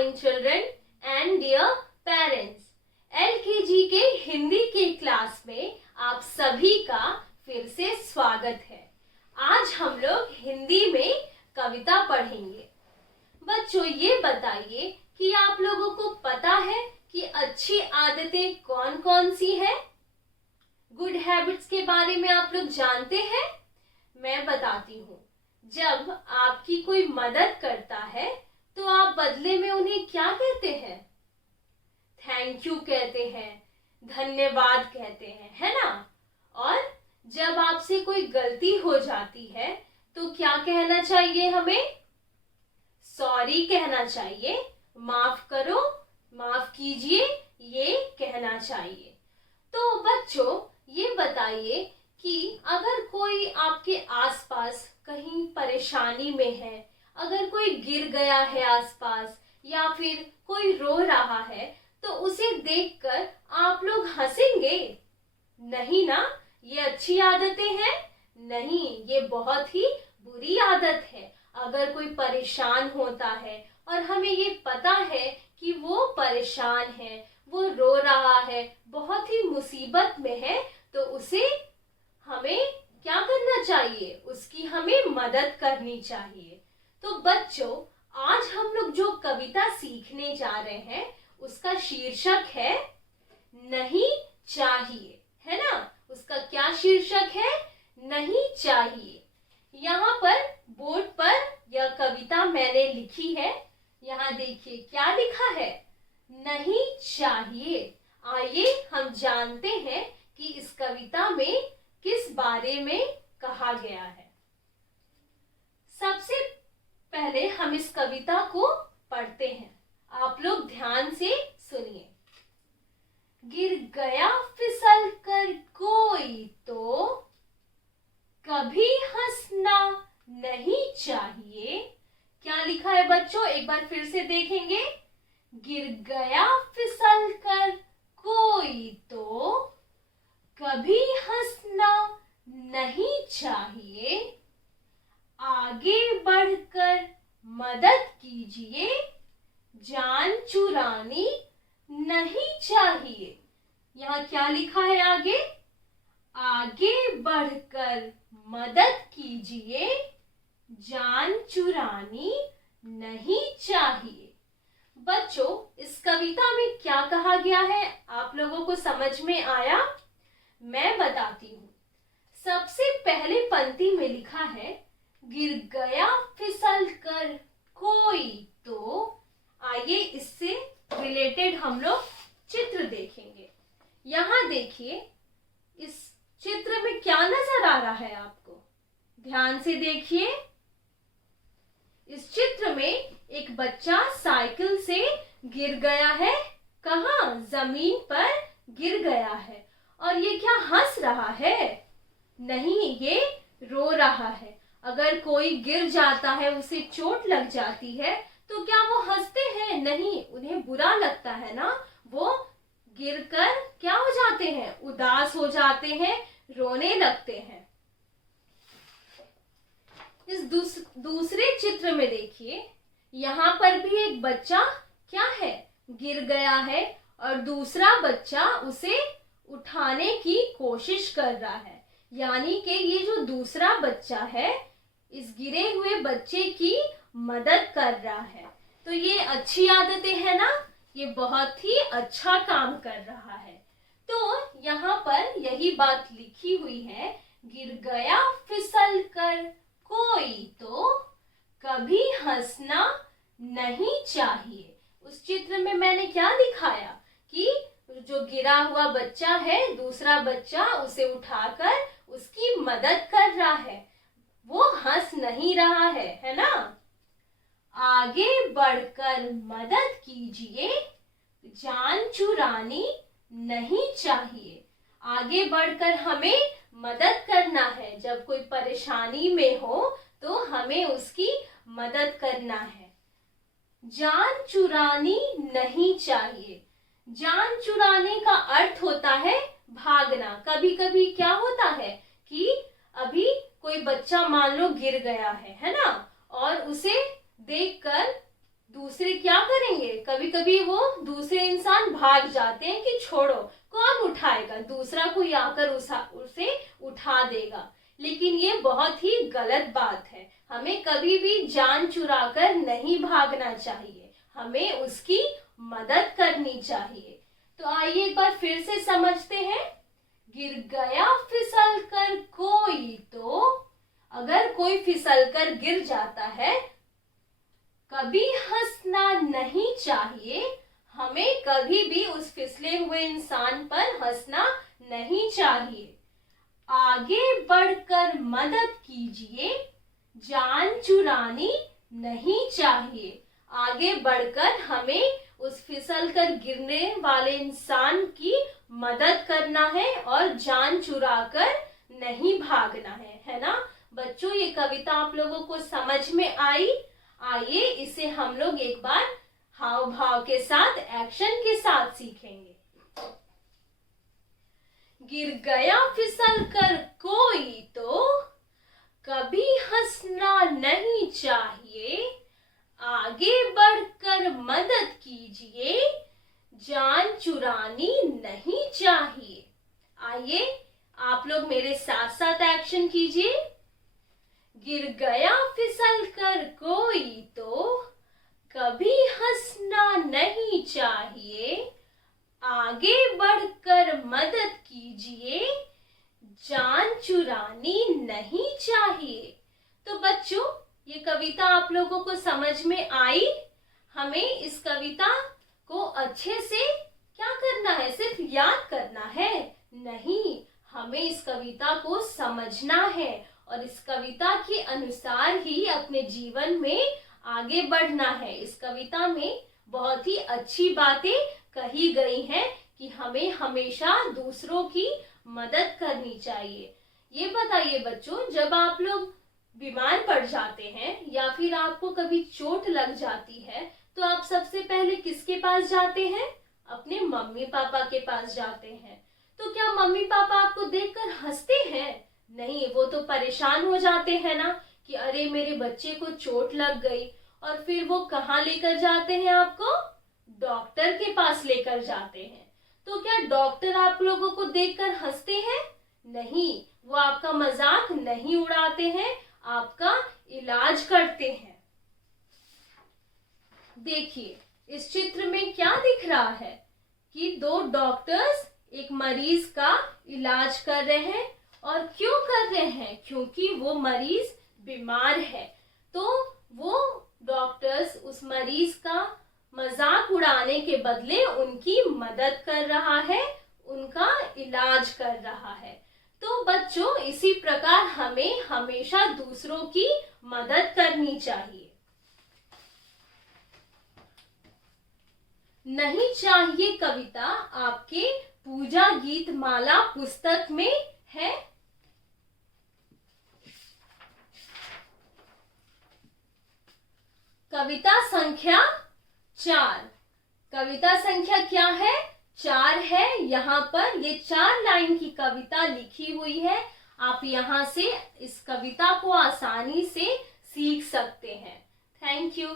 Morning children and dear parents. LKG के हिंदी के class में आप सभी का फिर से स्वागत है। आज हम लोग हिंदी में कविता पढ़ेंगे। बच्चों, ये बताइए कि आप लोगों को पता है कि अच्छी आदतें कौन कौन सी है? गुड हैबिट्स के बारे में आप लोग जानते हैं? मैं बताती हूँ। जब आपकी कोई मदद करता है तो आप बदले में उन्हें क्या कहते हैं? थैंक यू कहते हैं, धन्यवाद कहते हैं, है ना? और जब आपसे कोई गलती हो जाती है तो क्या कहना चाहिए हमें? सॉरी कहना चाहिए, माफ करो, माफ कीजिए, ये कहना चाहिए। तो बच्चों, ये बताइए कि अगर कोई आपके आसपास कहीं परेशानी में है, अगर कोई गिर गया है आसपास या फिर कोई रो रहा है, तो उसे देखकर आप लोग हंसेंगे? नहीं ना? ये अच्छी आदतें हैं? नहीं, ये बहुत ही बुरी आदत है। अगर कोई परेशान होता है और हमें ये पता है कि वो परेशान है, वो रो रहा है, बहुत ही मुसीबत में है, तो उसे हमें क्या करना चाहिए? उसकी हमें मदद करनी चाहिए। तो बच्चों, आज हम लोग जो कविता सीखने जा रहे हैं उसका शीर्षक है नहीं चाहिए, है ना? उसका क्या शीर्षक है? नहीं चाहिए। यहाँ पर बोर्ड पर यह कविता मैंने लिखी है। यहाँ देखिए क्या लिखा है? नहीं चाहिए। आइए हम जानते हैं कि इस कविता में किस बारे में कहा गया है। सबसे पहले हम इस कविता को पढ़ते हैं। आप लोग ध्यान से सुनिए। गिर गया फिसल कर कोई तो कभी हंसना नहीं चाहिए। क्या लिखा है बच्चों? एक बार फिर से देखेंगे। गिर गया फिसल कर कोई तो कभी हंसना नहीं चाहिए। आगे बढ़कर मदद कीजिए, जान चुरानी नहीं चाहिए। यहाँ क्या लिखा है आगे? आगे बढ़कर मदद कीजिए, जान चुरानी नहीं चाहिए। बच्चों, इस कविता में क्या कहा गया है आप लोगों को समझ में आया? मैं बताती हूँ। सबसे पहले पंक्ति में लिखा है गिर गया फिसल कर कोई तो। आइए इससे रिलेटेड हम लोग चित्र देखेंगे। यहाँ देखिए, इस चित्र में क्या नजर आ रहा है आपको? ध्यान से देखिए। इस चित्र में एक बच्चा साइकिल से गिर गया है। कहाँ? जमीन पर गिर गया है। और ये क्या हंस रहा है? नहीं, ये रो रहा है। अगर कोई गिर जाता है, उसे चोट लग जाती है, तो क्या वो हंसते हैं? नहीं, उन्हें बुरा लगता है ना। वो गिरकर क्या हो जाते हैं? उदास हो जाते हैं, रोने लगते हैं। इस दूसरे चित्र में देखिए, यहाँ पर भी एक बच्चा क्या है? गिर गया है और दूसरा बच्चा उसे उठाने की कोशिश कर रहा है। यानी कि ये जो दूसरा बच्चा है, इस गिरे हुए बच्चे की मदद कर रहा है। तो ये अच्छी आदतें हैं ना? ये बहुत ही अच्छा काम कर रहा है। तो यहाँ पर यही बात लिखी हुई है, गिर गया फिसल कर कोई तो कभी हंसना नहीं चाहिए। उस चित्र में मैंने क्या दिखाया कि जो गिरा हुआ बच्चा है, दूसरा बच्चा उसे उठाकर उसकी मदद कर रहा है। वो हंस नहीं रहा है ना? आगे बढ़कर मदद कीजिए, जान चुरानी नहीं चाहिए। आगे बढ़कर हमें मदद करना है। जब कोई परेशानी में हो तो हमें उसकी मदद करना है। जान चुरानी नहीं चाहिए। जान चुराने का अर्थ होता है भागना। कभी कभी क्या होता है कि अभी कोई बच्चा मान लो गिर गया है ना? और उसे देखकर दूसरे क्या करेंगे, कभी कभी वो दूसरे इंसान भाग जाते हैं कि छोड़ो कौन उठाएगा, दूसरा कोई आकर उसे उठा देगा। लेकिन ये बहुत ही गलत बात है। हमें कभी भी जान चुराकर नहीं भागना चाहिए, हमें उसकी मदद करनी चाहिए। तो आइए एक बार फिर से समझते हैं। गिर गया फिसल कर कोई तो, अगर कोई फिसल कर गिर जाता है, कभी हंसना नहीं चाहिए। हमें कभी भी उस फिसले हुए इंसान पर हंसना नहीं चाहिए। आगे बढ़कर मदद कीजिए, जान चुरानी नहीं चाहिए। आगे बढ़कर हमें उस फिसल कर गिरने वाले इंसान की मदद करना है और जान चुराकर नहीं भागना है ना बच्चों। ये कविता आप लोगों को समझ में आई? आइए इसे हम लोग एक बार हाव भाव के साथ, एक्शन के साथ सीखेंगे। गिर गया फिसल कर कोई तो, कभी हंसना नहीं चाहिए। आगे बढ़कर मदद कीजिए, जान चुरानी नहीं चाहिए। आइए आप लोग मेरे साथ साथ एक्शन कीजिए। गिर गया फिसल कर कोई तो, कभी हंसना नहीं चाहिए। आगे बढ़कर मदद कीजिए, जान चुरानी नहीं चाहिए। तो बच्चों ये कविता आप लोगों को समझ में आई? हमें इस कविता को अच्छे से क्या करना है, सिर्फ याद करना है? नहीं, हमें इस कविता को समझना है और इस कविता के अनुसार ही अपने जीवन में आगे बढ़ना है। इस कविता में बहुत ही अच्छी बातें कही गई हैं कि हमें हमेशा दूसरों की मदद करनी चाहिए। ये बताइए बच्चों, जब आप लोग बीमार पड़ जाते हैं या फिर आपको कभी चोट लग जाती है तो आप सबसे पहले किसके पास जाते हैं? अपने मम्मी पापा के पास जाते हैं। तो क्या मम्मी पापा आपको देखकर हंसते हैं? नहीं, वो तो परेशान हो जाते हैं ना कि अरे मेरे बच्चे को चोट लग गई। और फिर वो कहाँ लेकर जाते हैं आपको? डॉक्टर के पास लेकर जाते हैं। तो क्या डॉक्टर आप लोगों को देखकर हंसते हैं? नहीं, वो आपका मजाक नहीं उड़ाते हैं, आपका इलाज करते हैं। देखिए इस चित्र में क्या दिख रहा है कि दो डॉक्टर्स एक मरीज का इलाज कर रहे हैं। और क्यों कर रहे हैं? क्योंकि वो मरीज बीमार है। तो वो डॉक्टर्स उस मरीज का मजाक उड़ाने के बदले उनकी मदद कर रहा है, उनका इलाज कर रहा है। तो बच्चों इसी प्रकार हमें हमेशा दूसरों की मदद करनी चाहिए। नहीं चाहिए कविता आपके पूजा गीत माला पुस्तक में है। कविता संख्या 4। कविता संख्या क्या है? 4 है। यहाँ पर ये 4 लाइन की कविता लिखी हुई है। आप यहाँ से इस कविता को आसानी से सीख सकते हैं। Thank you.